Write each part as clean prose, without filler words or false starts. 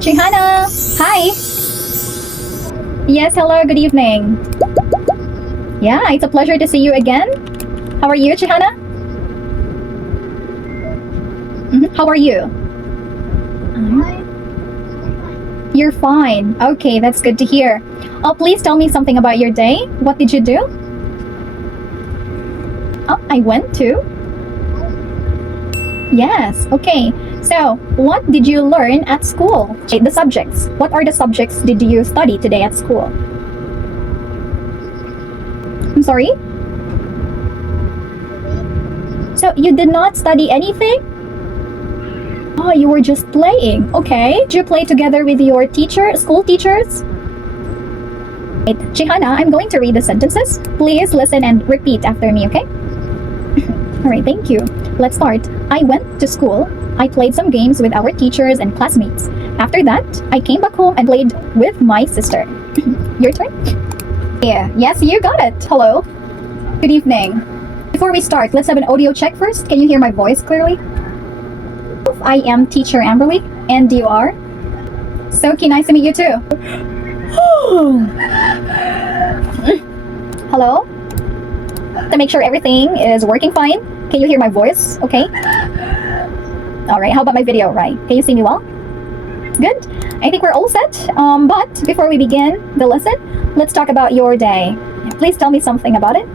Chihana! Hi! Yes, hello, good evening. Yeah, it's a pleasure to see you again. How are you, Chihana? How are you? You're fine. Okay, that's good to hear. Oh, please tell me something about your day. What did you do? Oh, I went to. Yes, okay. So, what did you learn at school? The subjects. What are the subjects did you study today at school? I'm sorry? So, you did not study anything? Oh, you were just playing. Okay. Did you play together with your school teachers? Wait, Chihana, I'm going to read the sentences. Please listen and repeat after me, okay? Alright, thank you. Let's start. I went to school. I played some games with our teachers and classmates. After that, I came back home and played with my sister. Your turn? Yeah, yes, you got it. Hello. Good evening. Before we start, let's have an audio check first. Can you hear my voice clearly? I am teacher Amberly, and you are? Soki, nice to meet you too. Hello? To make sure everything is working fine, can you hear my voice? Okay. Alright, how about my video, right? Can you see me well? Good. I think we're all set. But before we begin the lesson, let's talk about your day. Please tell me something about it.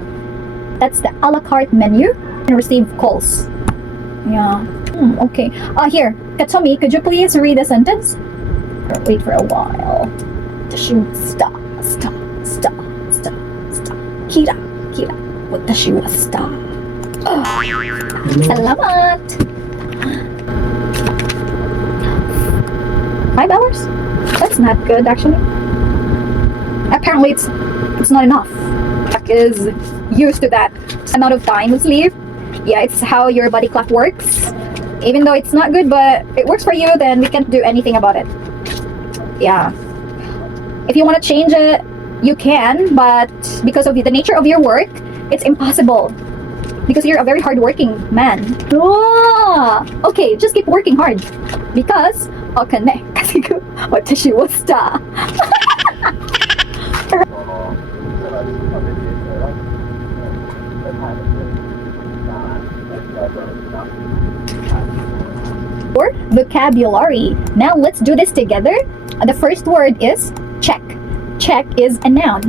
That's the a la carte menu and receive calls. Yeah. Okay. Here, Katomi, could you please read the sentence? Wait for a while. Stop. Kira. Watashi wa stop. Salamat. 5 hours? That's not good, actually. Apparently, it's not enough. Jack is used to that amount of time of sleep. Yeah, it's how your body clock works. Even though it's not good, but it works for you, then we can't do anything about it. Yeah. If you want to change it, you can, but because of the nature of your work, it's impossible. Because you're a very hardworking man. Okay, just keep working hard. Because, kasi ko, watashi wa star. Or vocabulary. Now let's do this together. The first word is check. Check is a noun.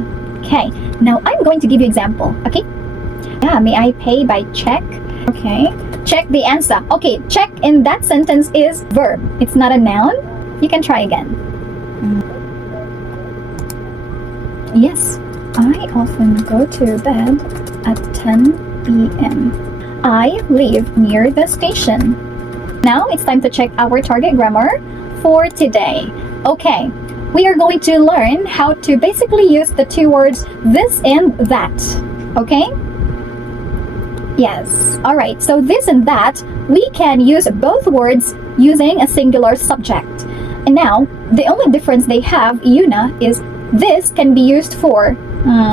Okay. Now I'm going to give you example. Okay. Yeah. May I pay by check? Okay. Check the answer. Okay. Check in that sentence is verb. It's not a noun. You can try again. Yes. I often go to bed at 10 p.m. I live near the station. Now it's time to check our target grammar for today. Okay, we are going to learn how to basically use the two words this and that. Okay? Yes. Alright, so this and that, we can use both words using a singular subject. And now, the only difference they have, Yuna, is this can be used for,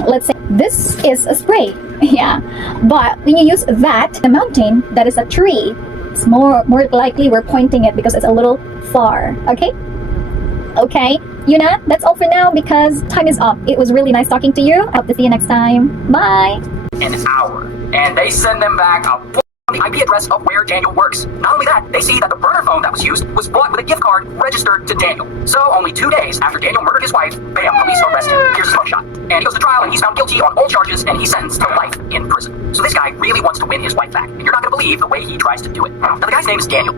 let's say, this is a spray. Yeah. But when you use that, the mountain, that is a tree. It's more likely we're pointing it because it's a little far. Okay? Okay, Yuna, that's all for now because time is up. It was really nice talking to you. Hope to see you next time. Bye. In an hour, and they send them back a the IP address of where Daniel works. Not only that, they see that the burner phone that was used was bought with a gift card registered to Daniel. So only 2 days after Daniel murdered his wife, bam, police arrest him. Here's his shot. And he goes to trial and he's found guilty on all charges and he's sentenced to life in prison. So this guy really wants to win his wife back. And you're not going to believe the way he tries to do it. Now the guy's name is Daniel.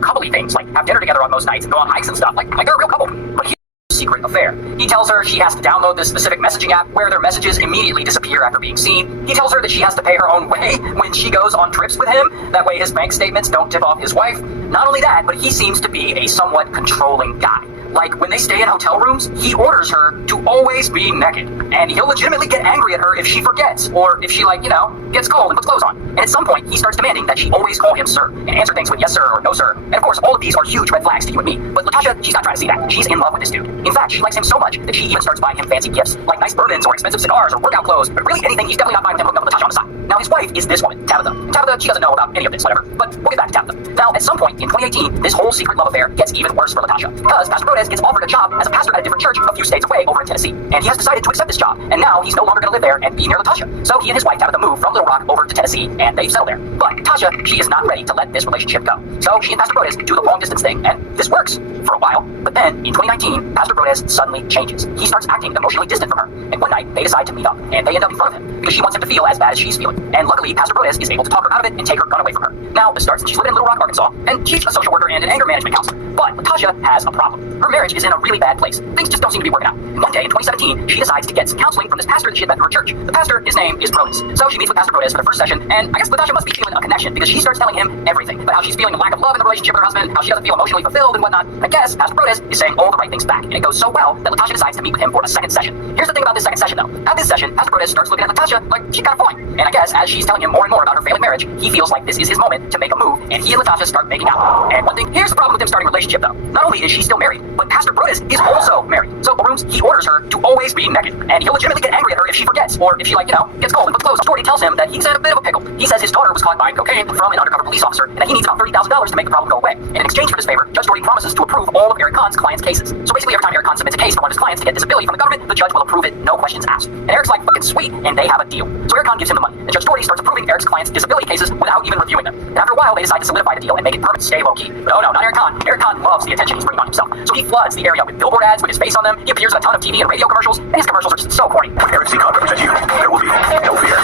Coupley things like have dinner together on most nights and go on hikes and stuff. Like they're a real couple. But here's a secret affair. He tells her she has to download this specific messaging app where their messages immediately disappear after being seen. He tells her that she has to pay her own way when she goes on trips with him. That way his bank statements don't tip off his wife. Not only that, but he seems to be a somewhat controlling guy. Like, when they stay in hotel rooms, he orders her to always be naked. And he'll legitimately get angry at her if she forgets, or if she, like, gets cold and puts clothes on. And at some point, he starts demanding that she always call him sir, and answer things with yes sir or no sir. And of course, all of these are huge red flags to you and me. But Latasha, she's not trying to see that. She's in love with this dude. In fact, she likes him so much that she even starts buying him fancy gifts, like nice bourbons or expensive cigars or workout clothes, but really anything. He's definitely not buying with him hooking up with Latasha on the side. Now, his wife is this woman, Tabitha. And Tabitha, she doesn't know about any of this, whatever. But we'll get back to Tabitha. Now, at some point in 2018, this whole secret love affair gets even worse for Latasha, because Pastor Brodes gets offered a job as a pastor at a different church a few states away over in Tennessee. And he has decided to accept this job, and now he's no longer going to live there and be near Latasha. So he and his wife Tabitha move from Little Rock over to Tennessee, and they settle there. But Tasha, she is not ready to let this relationship go. So she and Pastor Brodes do the long distance thing, and this works for a while. But then, in 2019, Pastor Brodes suddenly changes. He starts acting emotionally distant from her. And one night, they decide to meet up, and they end up in front of him, because she wants him to feel as bad as she's feeling. And luckily, Pastor Brodes is able to talk her out of it and take her gun away from her. Now, this starts, she's living in Little Rock, Arkansas, and she's a social worker and an anger management counselor. But Tasha has a problem. Her marriage is in a really bad place. Things just don't seem to be working out. And one day, in 2017, she decides to get some counseling from this pastor that she had met in her church. The pastor, his name is Brodes. So she meets with Pastor Brodes for the first session, and I guess Latasha must be feeling a connection, because she starts telling him everything about how she's feeling a lack of love in the relationship with her husband, how she doesn't feel emotionally fulfilled and whatnot. I guess Pastor Brodes is saying all the right things back, and it goes so well that Latasha decides to meet with him for a second session. Here's the thing about this second session, though. At this session, Pastor Brodes starts looking at Latasha like she's kind of fine. And I guess as she's telling him more and more about her failing marriage, he feels like this is his moment to make a move, and he and Latasha start making out. And one thing, here's the problem with them starting a relationship, though. Not only is she still married, but Pastor Brodes is also married. So rooms, he orders her to always be naked, and he'll legitimately get angry at her if she forgets, or if she, gets cold and puts clothes on. Jordy tells him that he's in a bit of a pickle. He says his daughter was caught buying cocaine from an undercover police officer, and that he needs about $30,000 to make the problem go away. And in exchange for this favor, Judge Jordy promises to approve all of Eric Kahn's clients' cases. So basically, every time Eric Kahn submits a case for one of his clients to get disability from the government, the judge will approve it, no questions asked. And Eric's like, fucking sweet, and they have a deal. So Eric Kahn gives him the money, and Judge Jordy starts approving Eric's clients' disability cases without even reviewing them. And after a while, they decide to solidify the deal and make it permanent, stay low-key. But oh no, not Eric Kahn. Eric Kahn loves the attention he's bringing on himself. So he floods the area with billboard ads with his face on them. He appears in a ton of TV and radio commercials, and his commercials are just so corny. Eric C. Kahn represents you. There will be no fear.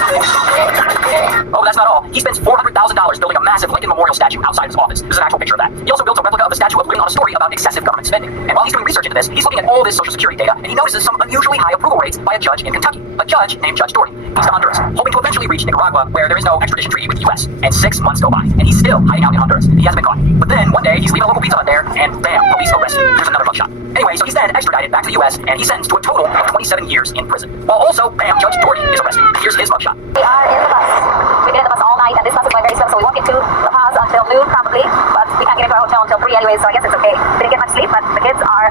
Oh, that's not all. He spends $400,000 building a massive Lincoln Memorial statue outside of his office. This is an actual picture of that. He also builds a replica of the Statue of Liberty on a story about excessive government spending. And while he's doing research into this, he's looking at all this Social Security data, and he notices some unusually high approval rates by a judge in Kentucky. A judge named Judge Doherty. He's to Honduras, hoping to eventually reach Nicaragua, where there is no extradition treaty with the U.S. And 6 months go by, and he's still hiding out in Honduras. He hasn't been caught. But then, one day, he's leaving a local pizza hut there, and bam, police arrest him. There's another mugshot. Anyway, so he's then extradited back to the U.S., and he's sentenced to a total of 27 years in prison. While also, bam, Judge Doherty is arrested. Here's his mugshot. We are in the bus. We've been in the bus all night, and this bus is going very slow, so we won't get to La Paz until noon, probably. But we can't get into our hotel until 3 anyway, so I guess it's okay. Didn't get much sleep, but the kids are